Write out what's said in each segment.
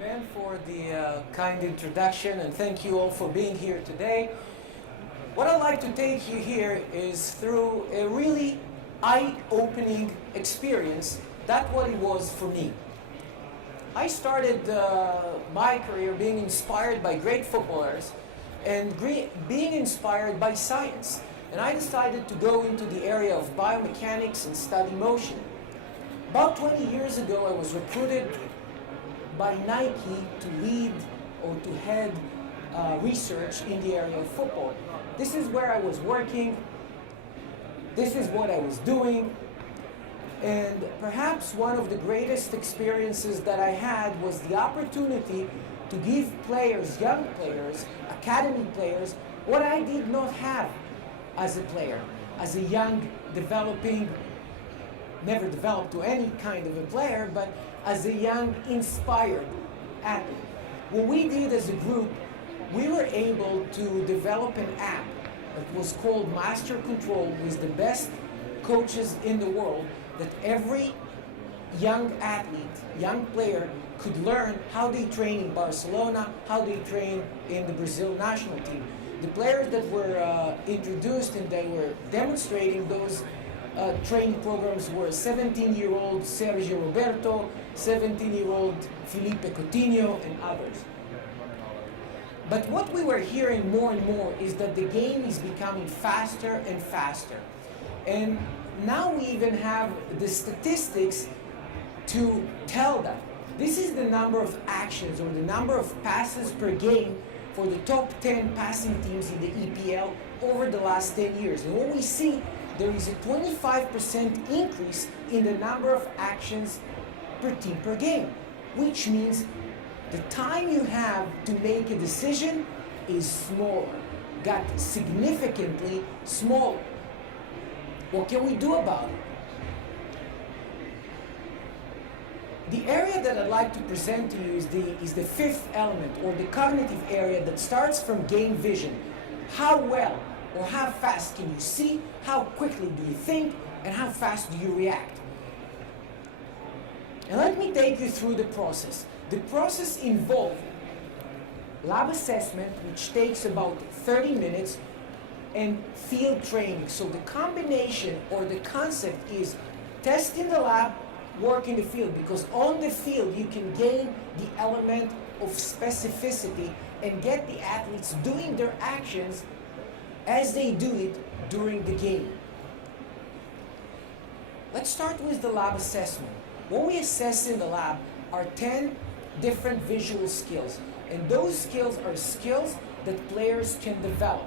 Ben, for the kind introduction, and thank you all for being here today. What I'd like to take you here is through a really eye-opening experience. That's what it was for me. I started my career being inspired by great footballers and being inspired by science. And I decided to go into the area of biomechanics and study motion. About 20 years ago, I was recruited by Nike to lead or to head research in the area of football. This is where I was working. This is what I was doing. And perhaps one of the greatest experiences that I had was the opportunity to give players, young players, academy players, what I did not have as a player, as a young, developing, never developed to any kind of a player, but as a young, inspired athlete. What we did as a group, we were able to develop an app that was called Master Control with the best coaches in the world, that every young athlete, young player could learn how they train in Barcelona, how they train in the Brazil national team. The players that were introduced and that were demonstrating those training programs were 17-year-old Sergio Roberto, 17-year-old Felipe Coutinho, and others. But what we were hearing more and more is that the game is becoming faster and faster. And now we even have the statistics to tell that. This is the number of actions or the number of passes per game for the top 10 passing teams in the EPL over the last 10 years. And what we see, there is a 25% increase in the number of actions per team per game, which means the time you have to make a decision is smaller, got significantly smaller. What can we do about it? The area that I'd like to present to you is the fifth element, or the cognitive area that starts from game vision. How well or how fast can you see, how quickly do you think, and how fast do you react? And let me take you through the process. The process involved lab assessment, which takes about 30 minutes, and field training. So the combination or the concept is test in the lab, work in the field, because on the field you can gain the element of specificity and get the athletes doing their actions as they do it during the game. Let's start with the lab assessment. What we assess in the lab are 10 different visual skills, and those skills are skills that players can develop.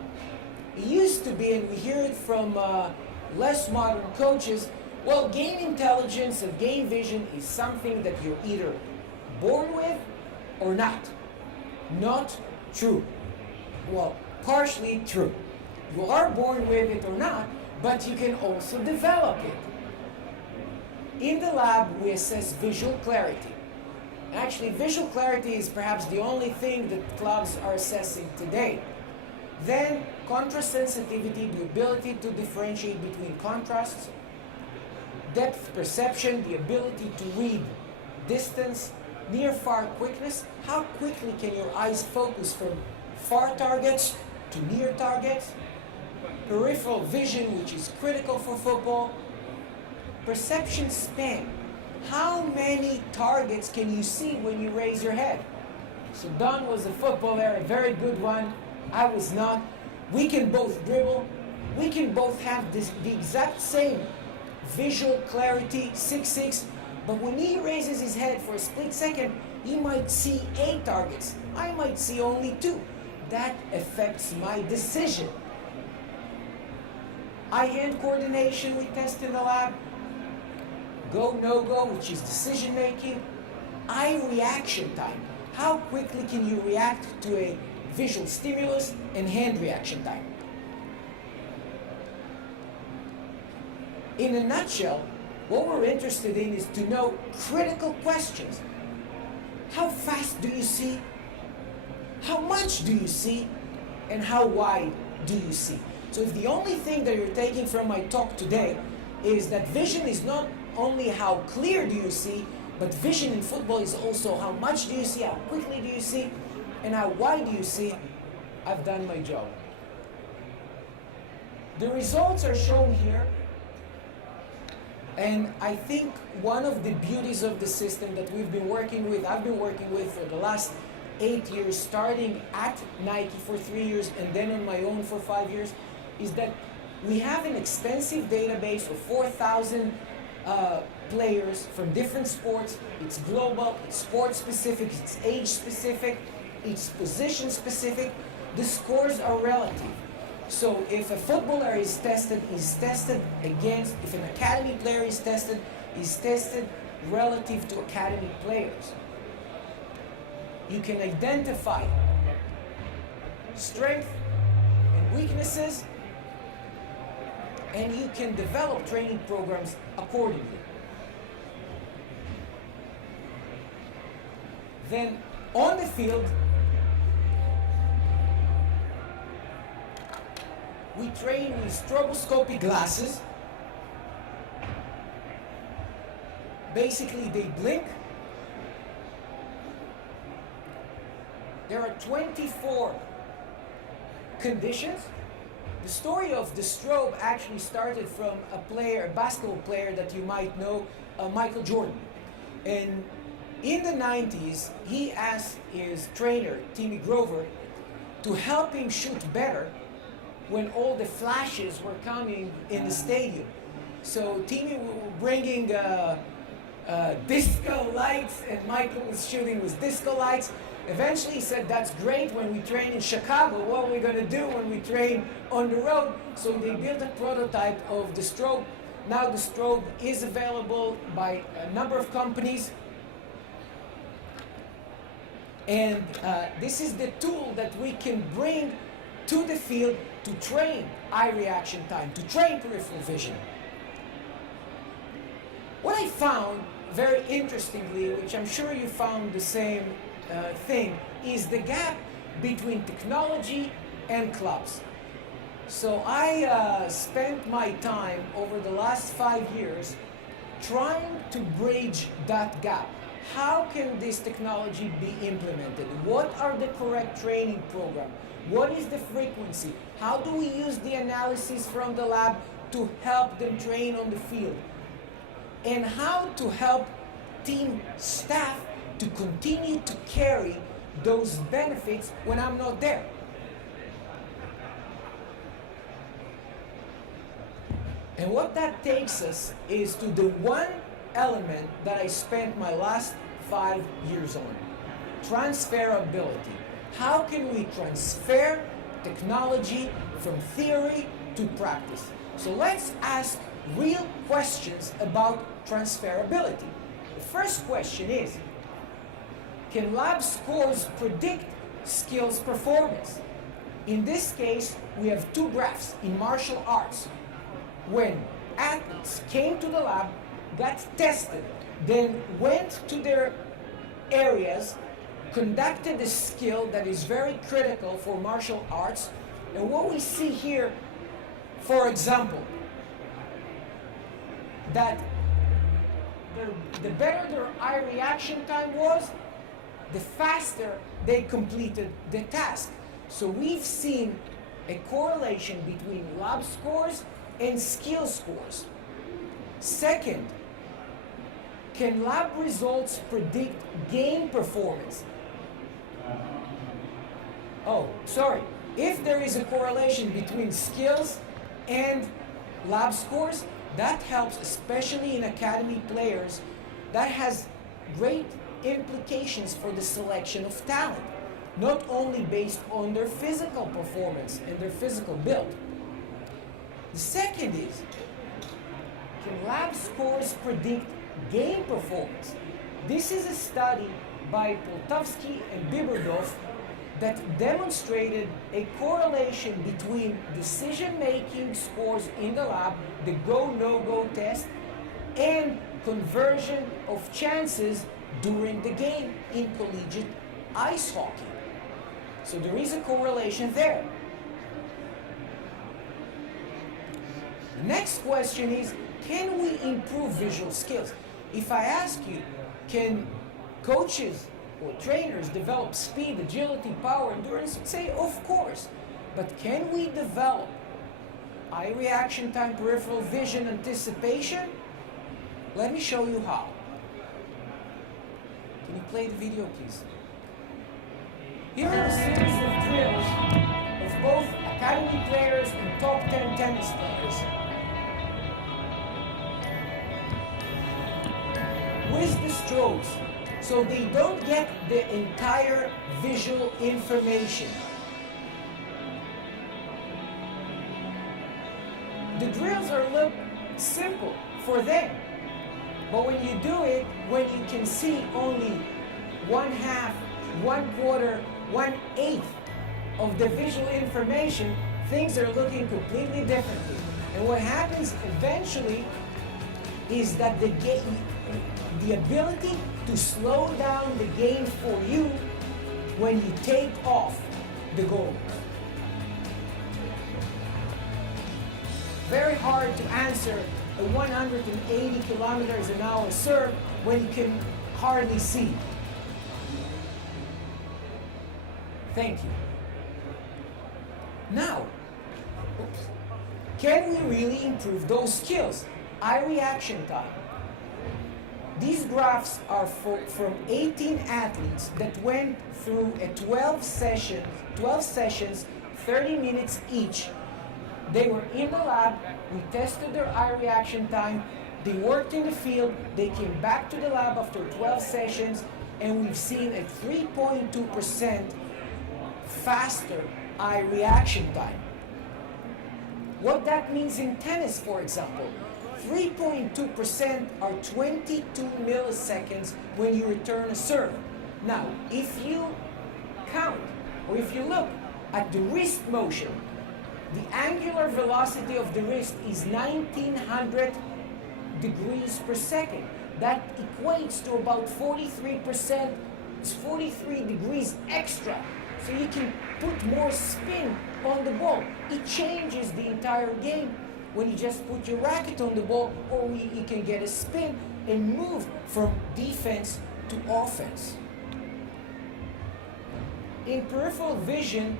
It used to be, and we hear it from less modern coaches, well, game intelligence and game vision is something that you're either born with or not. Not true. Well, partially true. You are born with it or not, but you can also develop it. In the lab, we assess visual clarity. Actually, visual clarity is perhaps the only thing that clubs are assessing today. Then, contrast sensitivity, the ability to differentiate between contrasts. Depth perception, the ability to read distance. Near-far quickness, how quickly can your eyes focus from far targets to near targets. Peripheral vision, which is critical for football. Perception span, how many targets can you see when you raise your head? So Don was a footballer, a very good one. I was not. We can both dribble. We can both have the exact same visual clarity, 6'6", but when he raises his head for a split second, he might see 8 targets. I might see only 2. That affects my decision. Eye-hand coordination we test in the lab. Go, no-go, which is decision making. Eye reaction time. How quickly can you react to a visual stimulus, and hand reaction time. In a nutshell, what we're interested in is to know critical questions. How fast do you see? How much do you see? And how wide do you see? So if the only thing that you're taking from my talk today is that vision is not only how clear do you see, But vision in football is also how much do you see, how quickly do you see, and how wide do you see. I've done my job. The results are shown here. And I think one of the beauties of the system that I've been working with for the last 8 years, starting at Nike for 3 years and then on my own for 5 years, is that we have an extensive database of 4,000 players from different sports. It's global, it's sport specific, it's age specific, it's position specific. The scores are relative. So if a footballer is tested against, if an academy player is tested relative to academy players. You can identify strength and weaknesses, and you can develop training programs accordingly. Then on the field, we train with stroboscopic glasses. Basically, they blink. There are 24 conditions. The story of the strobe actually started from a basketball player that you might know, Michael Jordan. And in the 90s, he asked his trainer, Timmy Grover, to help him shoot better when all the flashes were coming in the stadium. So Timmy were bringing disco lights, and Michael was shooting with disco lights. Eventually he said, that's great when we train in Chicago, what are we going to do when we train on the road? So they built a prototype of the strobe. Now the strobe is available by a number of companies. And this is the tool that we can bring to the field to train eye reaction time, to train peripheral vision. What I found very interestingly, which I'm sure you found the same thing, is the gap between technology and clubs. So I spent my time over the last 5 years trying to bridge that gap. How can this technology be implemented? What are the correct training programs? What is the frequency? How do we use the analysis from the lab to help them train on the field? And how to help team staff to continue to carry those benefits when I'm not there. And what that takes us is to the one element that I spent my last 5 years on: transferability. How can we transfer technology from theory to practice? So let's ask real questions about transferability. The first question is, can lab scores predict skills performance? In this case, we have two graphs in martial arts. When athletes came to the lab, got tested, then went to their areas, conducted a skill that is very critical for martial arts. And what we see here, for example, that the better their eye reaction time was, the faster they completed the task. So we've seen a correlation between lab scores and skill scores. Second, can lab results predict game performance? Oh, sorry. If there is a correlation between skills and lab scores, that helps, especially in academy players. That has great implications for the selection of talent, not only based on their physical performance and their physical build. The second is, can lab scores predict game performance? This is a study by Poltavsky and Biberdorf that demonstrated a correlation between decision-making scores in the lab, the go-no-go test, and conversion of chances during the game in collegiate ice hockey. So there is a correlation there. The next question is, can we improve visual skills? If I ask you, can coaches or trainers develop speed, agility, power, endurance? You'd say, of course. But can we develop eye reaction time, peripheral vision, anticipation? Let me show you how. Can you play the video, please? Here are a series of drills of both academy players and top 10 tennis players. With the strokes, so they don't get the entire visual information. The drills are a little simple for them, but when you do it, when you can see only 1/2, 1/4, 1/8 of the visual information, things are looking completely differently. And what happens eventually is that the ability to slow down the game for you when you take off the goal. Very hard to answer a 180 kilometers an hour serve when you can hardly see. Thank you. Now, can we really improve those skills? Eye reaction time. These graphs are from 18 athletes that went through a 12 sessions, 30 minutes each. They were in the lab, we tested their eye reaction time, they worked in the field, they came back to the lab after 12 sessions, and we've seen a 3.2% faster eye reaction time. What that means in tennis, for example, 3.2% are 22 milliseconds when you return a serve. Now, if you count, or if you look at the wrist motion, the angular velocity of the wrist is 1900 degrees per second. That equates to about 43%, it's 43 degrees extra. So you can put more spin on the ball. It changes the entire game when you just put your racket on the ball, or you can get a spin and move from defense to offense. In peripheral vision,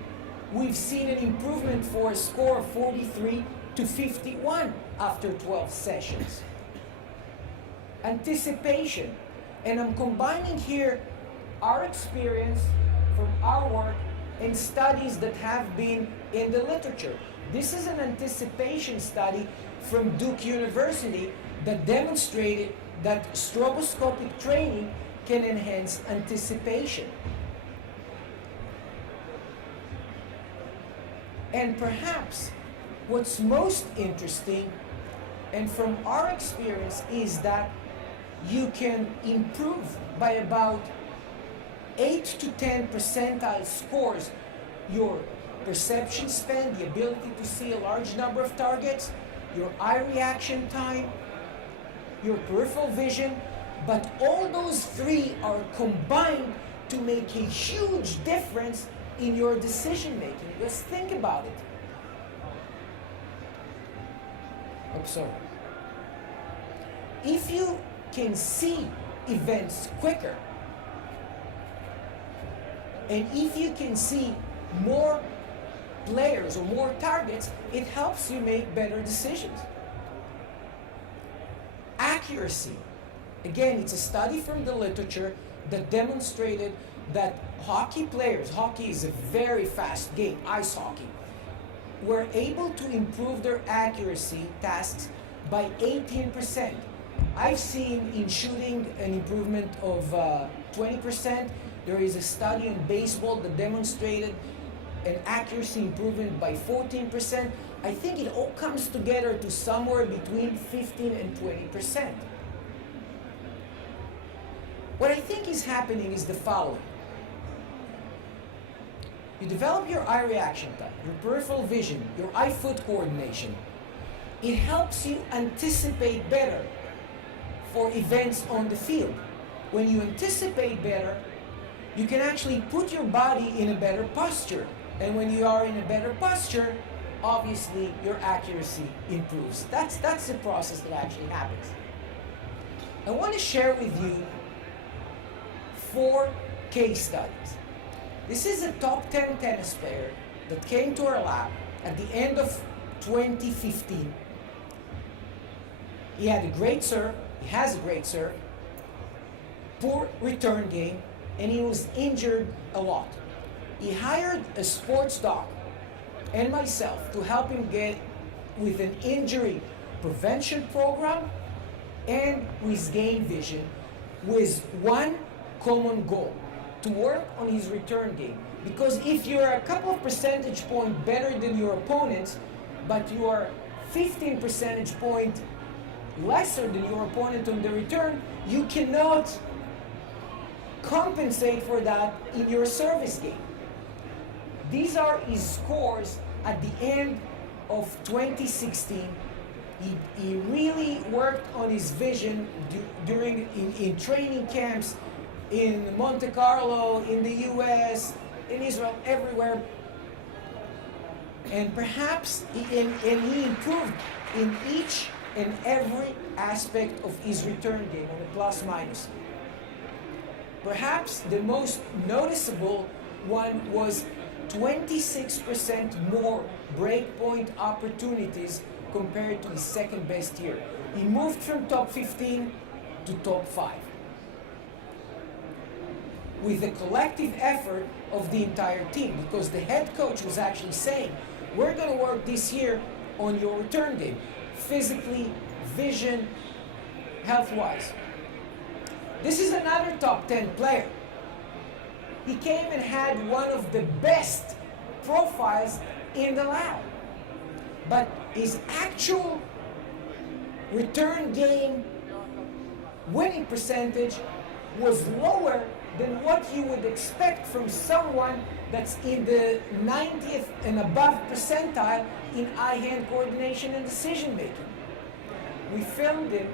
we've seen an improvement for a score of 43 to 51 after 12 sessions. Anticipation, and I'm combining here our experience from our work and studies that have been in the literature. This is an anticipation study from Duke University that demonstrated that stroboscopic training can enhance anticipation. And perhaps what's most interesting, and from our experience, is that you can improve by about 8 to 10 percentile scores your perception span, the ability to see a large number of targets, your eye reaction time, your peripheral vision, but all those three are combined to make a huge difference in your decision making. Just think about it. Observe. If you can see events quicker, and if you can see more players or more targets, it helps you make better decisions. Accuracy. Again, it's a study from the literature that demonstrated that hockey players, hockey is a very fast game, ice hockey, were able to improve their accuracy tasks by 18%. I've seen in shooting an improvement of 20%. There is a study in baseball that demonstrated an accuracy improvement by 14%. I think it all comes together to somewhere between 15 and 20%. What I think is happening is the following. You develop your eye reaction time, your peripheral vision, your eye-foot coordination. It helps you anticipate better for events on the field. When you anticipate better, you can actually put your body in a better posture. And when you are in a better posture, obviously your accuracy improves. That's the process that actually happens. I want to share with you 4 case studies. This is a top 10 tennis player that came to our lab at the end of 2015. He had a great serve, he has a great serve, poor return game, and he was injured a lot. He hired a sports doc and myself to help him get with an injury prevention program and with game vision, with one common goal: to work on his return game. Because if you're a couple of percentage points better than your opponents, but you are 15 percentage points lesser than your opponent on the return, you cannot compensate for that in your service game. These are his scores at the end of 2016. He really worked on his vision in training camps in Monte Carlo, in the US, in Israel, everywhere. And perhaps he improved in each and every aspect of his return game on the plus minus. Perhaps the most noticeable one was 26% more breakpoint opportunities compared to his second best year. He moved from top 15 to top 5. With the collective effort of the entire team, because the head coach was actually saying, we're going to work this year on your return game, physically, vision, health-wise. This is another top 10 player. He came and had one of the best profiles in the lab. But his actual return game winning percentage was lower than what you would expect from someone that's in the 90th and above percentile in eye-hand coordination and decision making. We filmed him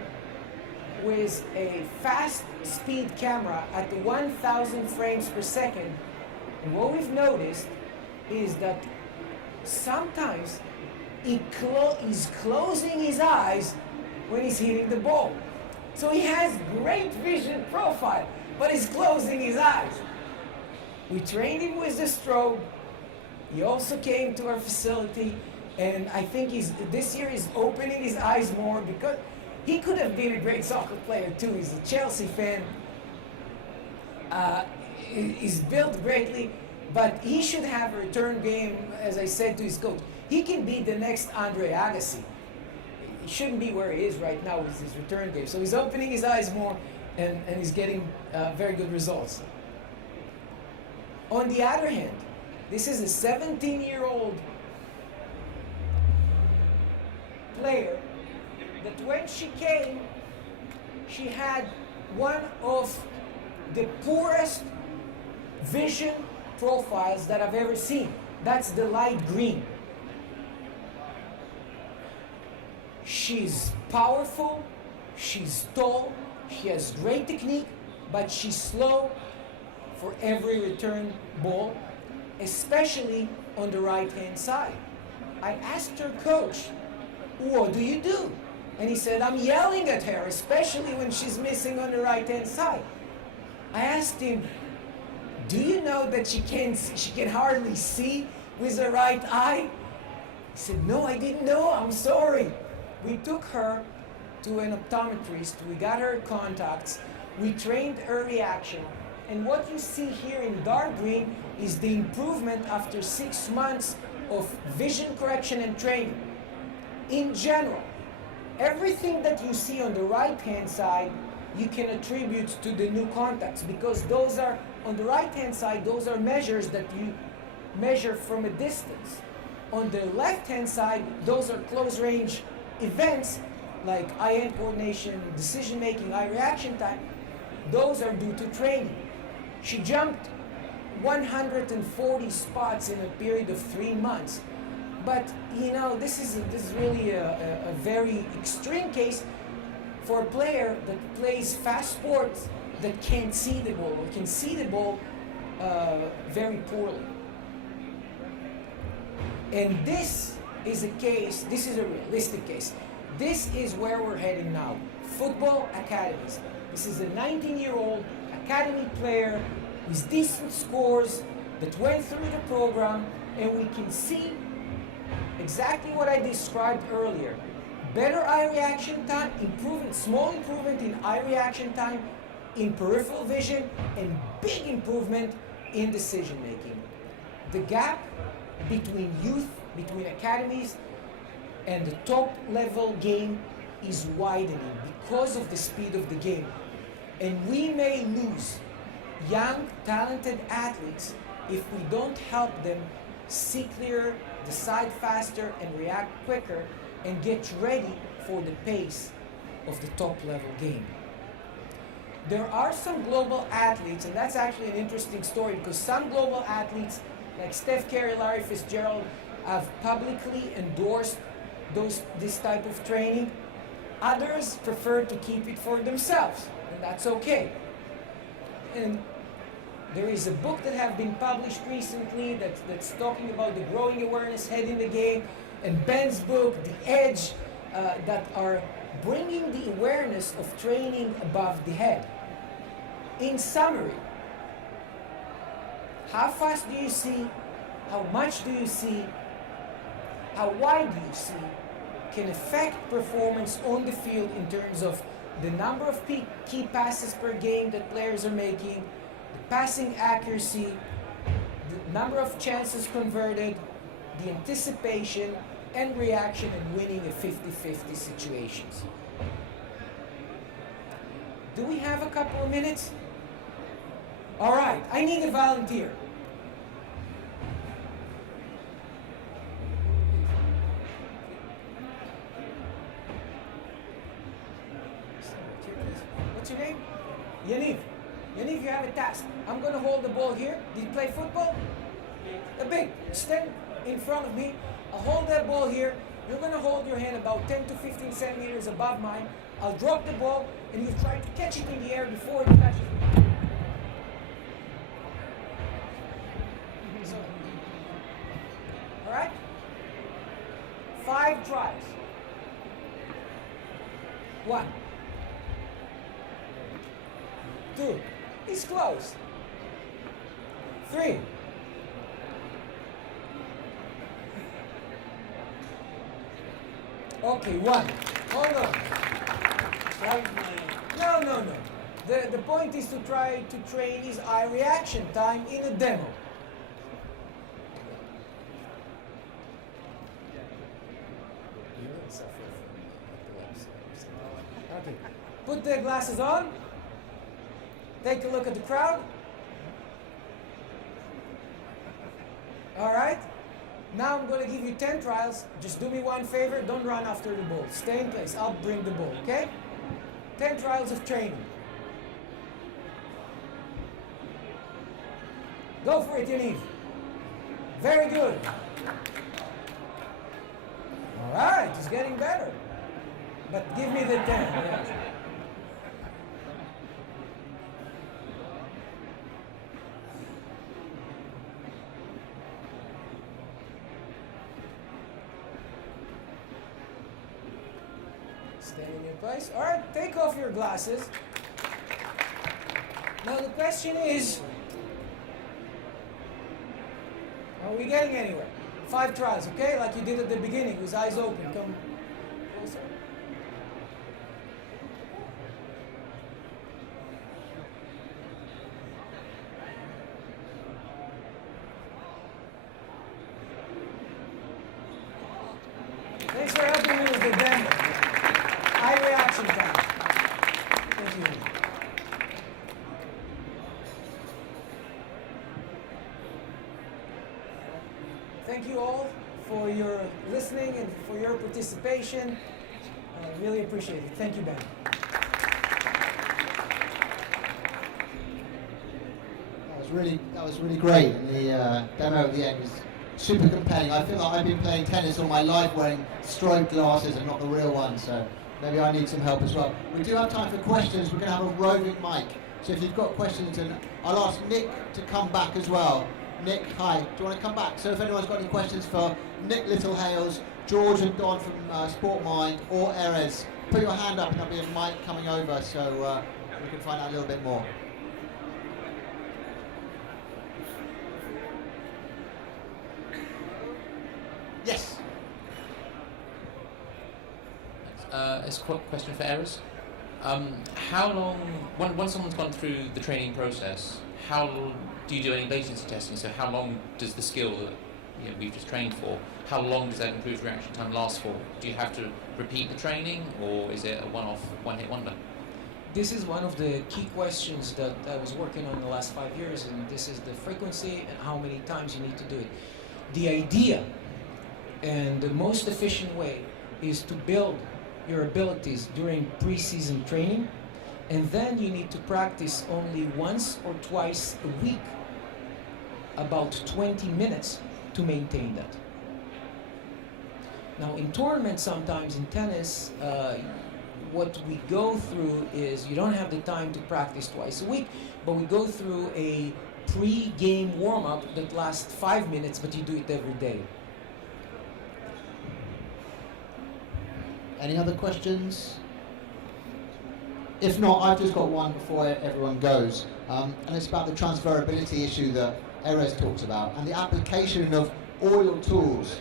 with a fast speed camera at 1,000 frames per second. And what we've noticed is that sometimes he's closing his eyes when he's hitting the ball. So he has great vision profile, but he's closing his eyes. We trained him with the strobe. He also came to our facility, and I think this year he's opening his eyes more, because he could have been a great soccer player too. He's a Chelsea fan. He's built greatly, but he should have a return game, as I said to his coach. He can be the next Andre Agassi. He shouldn't be where he is right now with his return game. So he's opening his eyes more, and he's getting very good results. On the other hand, this is a 17-year-old player that when she came, she had one of the poorest vision profiles that I've ever seen. That's the light green. She's powerful, she's tall, she has great technique, but she's slow for every return ball, especially on the right-hand side. I asked her coach, what do you do? And he said, I'm yelling at her, especially when she's missing on the right-hand side. I asked him, do you know that she can hardly see with her right eye? He said, no, I didn't know, I'm sorry. We took her to an optometrist, we got her contacts, we trained her reaction, and what you see here in dark green is the improvement after 6 months of vision correction and training. In general, everything that you see on the right-hand side, you can attribute to the new contacts, because those are, on the right-hand side, those are measures that you measure from a distance. On the left-hand side, those are close-range events like eye-hand coordination, decision-making, eye reaction time. Those are due to training. She jumped 140 spots in a period of 3 months. But you know, this is really a very extreme case for a player that plays fast sports that can't see the ball, or can see the ball very poorly. And this is a case, this is a realistic case. This is where we're heading now. football academies. This is a 19-year-old academy player with decent scores that went through the program, and we can see exactly what I described earlier. Better eye reaction time, small improvement in eye reaction time, in peripheral vision, and big improvement in decision making. The gap between youth, between academies, and the top level game is widening because of the speed of the game. And we may lose young, talented athletes if we don't help them see clearer, decide faster, and react quicker, and get ready for the pace of the top level game. There are some global athletes, and that's actually an interesting story, because some global athletes like Steph Curry, Larry Fitzgerald have publicly endorsed this type of training. Others prefer to keep it for themselves, and that's okay. And there is a book that has been published recently that's talking about the growing awareness head in the game, and Ben's book, The Edge, that are bringing the awareness of training above the head. In summary, how fast do you see, how much do you see, how wide do you see, can affect performance on the field in terms of the number of key passes per game that players are making, the passing accuracy, the number of chances converted, the anticipation and reaction, and winning a 50-50 situations. Do we have a couple of minutes? All right, I need a volunteer. What's your name? Yaniv. Yaniv, you have a task. I'm going to hold the ball here. Did you play football? A big. Stand in front of me. I'll hold that ball here. You're going to hold your hand about 10 to 15 centimeters above mine. I'll drop the ball, and you try to catch it in the air before it touches me. So, all right? 5 tries. 1. 2. It's close. 3. Okay, 1. Hold on. No. The point is to try to train his eye reaction time in a demo. Okay. Put the glasses on. Take a look at the crowd. All right. Now I'm going to give you 10 trials. Just do me one favor. Don't run after the ball. Stay in place. I'll bring the ball, okay? 10 trials of training. Go for it, Yaniv. Very good. All right. It's getting better. But give me the 10. Yes. Stay in your place. All right, take off your glasses. Now the question is, are we getting anywhere? 5 tries, okay? Like you did at the beginning, with eyes open. Come closer. Thanks for helping me with the demo. Eye reaction time. Thank you. Thank you all for your listening and for your participation. I really appreciate it. Thank you, Ben. That was really great, and the demo at the end was super compelling. I feel like I've been playing tennis all my life wearing strobe glasses and not the real ones, so maybe I need some help as well. We do have time for questions. We're going to have a roving mic, so if you've got questions, and I'll ask Nick to come back as well. Nick, hi. Do you want to come back? So if anyone's got any questions for Nick Littlehales, George and Don from Sport Mind, or Erez, put your hand up and there'll be a mic coming over so we can find out a little bit more. Yes. It's a question for Erez. How long, once someone's gone through the training process, how do you do any latency testing? So how long does the skill that we've just trained for, how long does that improved reaction time last for? Do you have to repeat the training, or is it a one-off, one-hit wonder? This is one of the key questions that I was working on the last 5 years, and this is the frequency and how many times you need to do it. The idea and the most efficient way is to build your abilities during pre-season training, and then you need to practice only once or twice a week, about 20 minutes to maintain that. Now in tournaments, sometimes in tennis, what we go through is you don't have the time to practice twice a week, but we go through a pre-game warm-up that lasts 5 minutes, but you do it every day. Any other questions? If not, I've just got one before everyone goes, and it's about the transferability issue that Erez talks about, and the application of all your tools,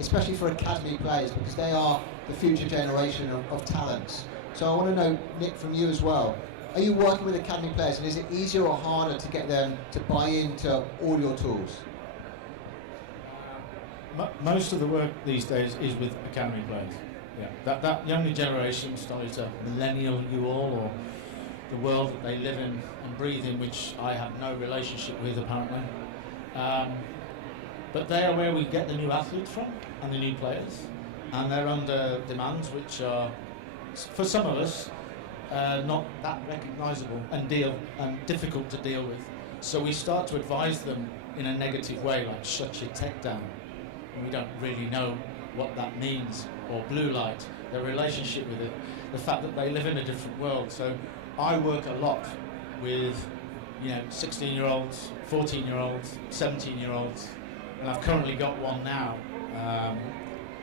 especially for academy players, because they are the future generation of talents. So I want to know, Nick, from you as well, are you working with academy players, and is it easier or harder to get them to buy into all your tools? Most of the work these days is with academy players. Yeah, that younger generation started to millennial you all, or the world that they live in and breathe in, which I have no relationship with apparently. But they are where we get the new athletes from and the new players, and they're under demands which are, for some of us, not that recognisable and difficult to deal with. So we start to advise them in a negative way, like shut your tech down. And we don't really know what that means, or blue light, their relationship with it, the fact that they live in a different world. So I work a lot with 16-year-olds, 14-year-olds, 17-year-olds, and I've currently got one now,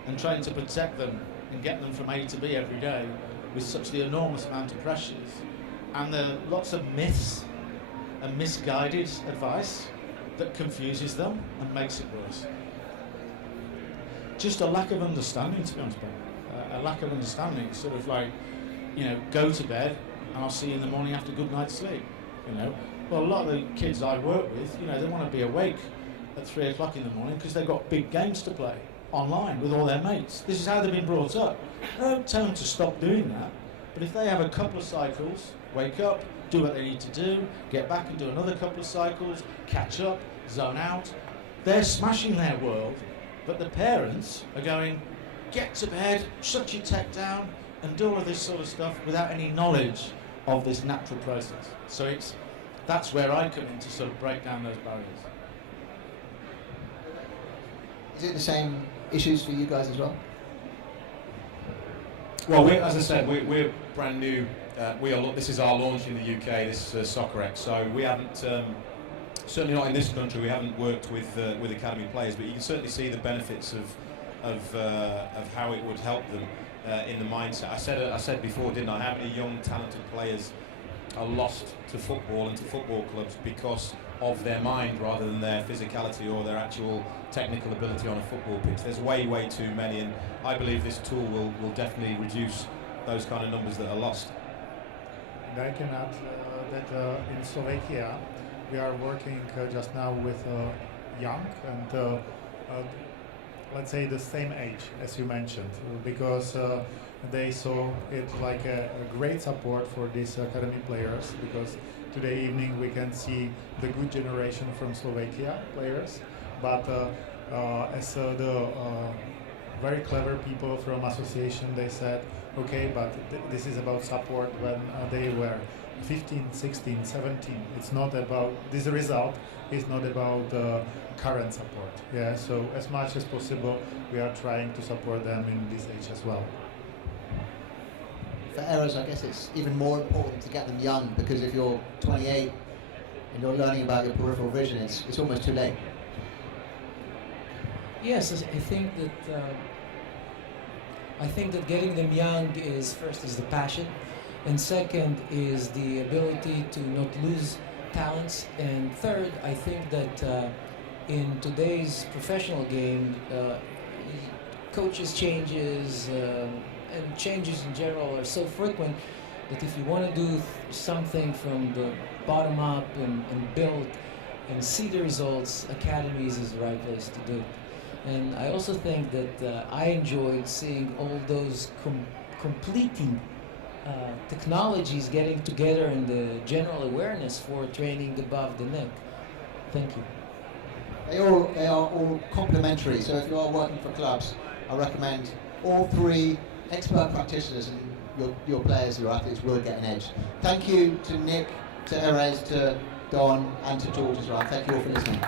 and trying to protect them and get them from A to B every day with such the enormous amount of pressures, and there are lots of myths and misguided advice that confuses them and makes it worse. Just a lack of understanding, to be honest, a lack of understanding, sort of like, go to bed and I'll see you in the morning after good night's sleep, Well, a lot of the kids I work with, they want to be awake at 3 o'clock in the morning because they've got big games to play online with all their mates. This is how they've been brought up. I don't tell them to stop doing that, but if they have a couple of cycles, wake up, do what they need to do, get back and do another couple of cycles, catch up, zone out, they're smashing their world. But the parents are going, get to bed, shut your tech down, and do all of this sort of stuff without any knowledge of this natural process. So that's where I come in to sort of break down those barriers. Is it the same issues for you guys as well? Well, as I said, we're brand new. This is our launch in the UK. This is SoccerX. So we haven't. Certainly not in this country. We haven't worked with academy players, but you can certainly see the benefits of how it would help them in the mindset. I said before, didn't I? How many young talented players are lost to football and to football clubs because of their mind rather than their physicality or their actual technical ability on a football pitch. There's way too many, and I believe this tool will definitely reduce those kind of numbers that are lost. And I can add that in Slovakia, we are working just now with young and let's say the same age as you mentioned, because they saw it like a great support for these academy players, because today evening we can see the good generation from Slovakia players, but as the very clever people from association, they said, okay, but this is about support when they were 15, 16, 17. It's not about, this result is not about current support. Yeah, so as much as possible, we are trying to support them in this age as well. For Erez, I guess it's even more important to get them young, because if you're 28 and you're learning about your peripheral vision, it's almost too late. Yes, I think that I think that getting them young is first is the passion, and second is the ability to not lose talents, and third, I think that in today's professional game, coaches changes and changes in general are so frequent that if you want to do something from the bottom up and build and see the results, academies is the right place to do it. And I also think that I enjoyed seeing all those completing technologies getting together in the general awareness for training above the neck. Thank you. They are all complementary, so if you are working for clubs, I recommend all three expert practitioners, and your players, your athletes will get an edge. Thank you to Nick, to Erez, to Don, and to George as well. Thank you all for listening.